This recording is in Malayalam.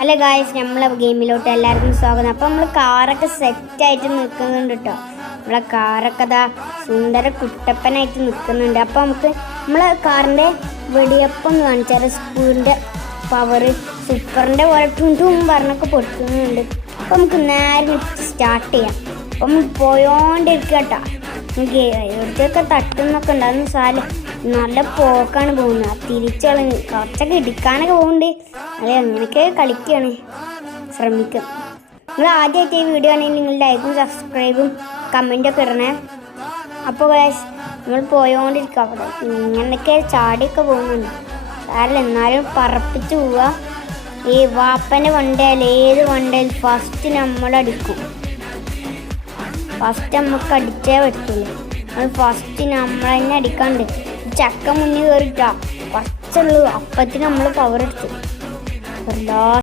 അല്ല ഗായ്സ്, നമ്മളെ ഗെയിമിലോട്ട് എല്ലാവർക്കും സ്വാഗതം. അപ്പം നമ്മൾ കാറൊക്കെ സെറ്റായിട്ട് നിൽക്കുന്നുണ്ട് കേട്ടോ. നമ്മളെ കാറൊക്കെ അതാ സുന്ദര കുട്ടപ്പനായിട്ട് നിൽക്കുന്നുണ്ട്. അപ്പോൾ നമുക്ക് നമ്മളെ കാറിൻ്റെ വെടിയപ്പം കാണിച്ചാൽ സ്പൂണിൻ്റെ പവർ സൂപ്പറിൻ്റെ പോലെ ടൂം പറഞ്ഞൊക്കെ പൊട്ടുന്നുണ്ട്. അപ്പോൾ നമുക്ക് നേരെ സ്റ്റാർട്ട് ചെയ്യാം. അപ്പം നമ്മൾ പോയോണ്ടിരിക്കുക കേട്ടോ. നമുക്ക് എവിടത്തേക്ക് തട്ടുന്നൊക്കെ ഉണ്ട്. അതൊന്നും സാല നല്ല പോക്കാണ് പോകുന്നത്. തിരിച്ചു കളഞ്ഞ് കുറച്ചൊക്കെ ഇടിക്കാനൊക്കെ പോകുന്നുണ്ട്. അത് അങ്ങനെയൊക്കെ കളിക്കുകയാണ്. ശ്രമിക്കും. നിങ്ങൾ ആദ്യമായിട്ട് ഈ വീഡിയോ ആണെങ്കിൽ നിങ്ങൾ ലൈക്കും സബ്സ്ക്രൈബും കമൻറ്റൊക്കെ ഇടണേ. അപ്പോൾ നമ്മൾ പോയോണ്ടിരിക്കുക. അവിടെ ഇങ്ങനെയൊക്കെ ചാടിയൊക്കെ പോകുന്നുണ്ട്. കാരണം എന്നാലും പറപ്പിച്ച് പോവുക. ഈ വാപ്പൻ്റെ വണ്ടിയായാലും ഏത് വണ്ടിയായാലും ഫസ്റ്റ് നമ്മളടിക്കും. ഫസ്റ്റ് നമുക്ക് അടിച്ചേ പറ്റുള്ളൂ. നമ്മൾ ഫസ്റ്റ് നമ്മൾ തന്നെ അടിക്കാണ്ട്. ചക്ക മുന്നിൽ കയറിയിട്ടാ കുറച്ചുള്ളൂ. അപ്പത്തിന് നമ്മൾ പവർ എടുത്തു.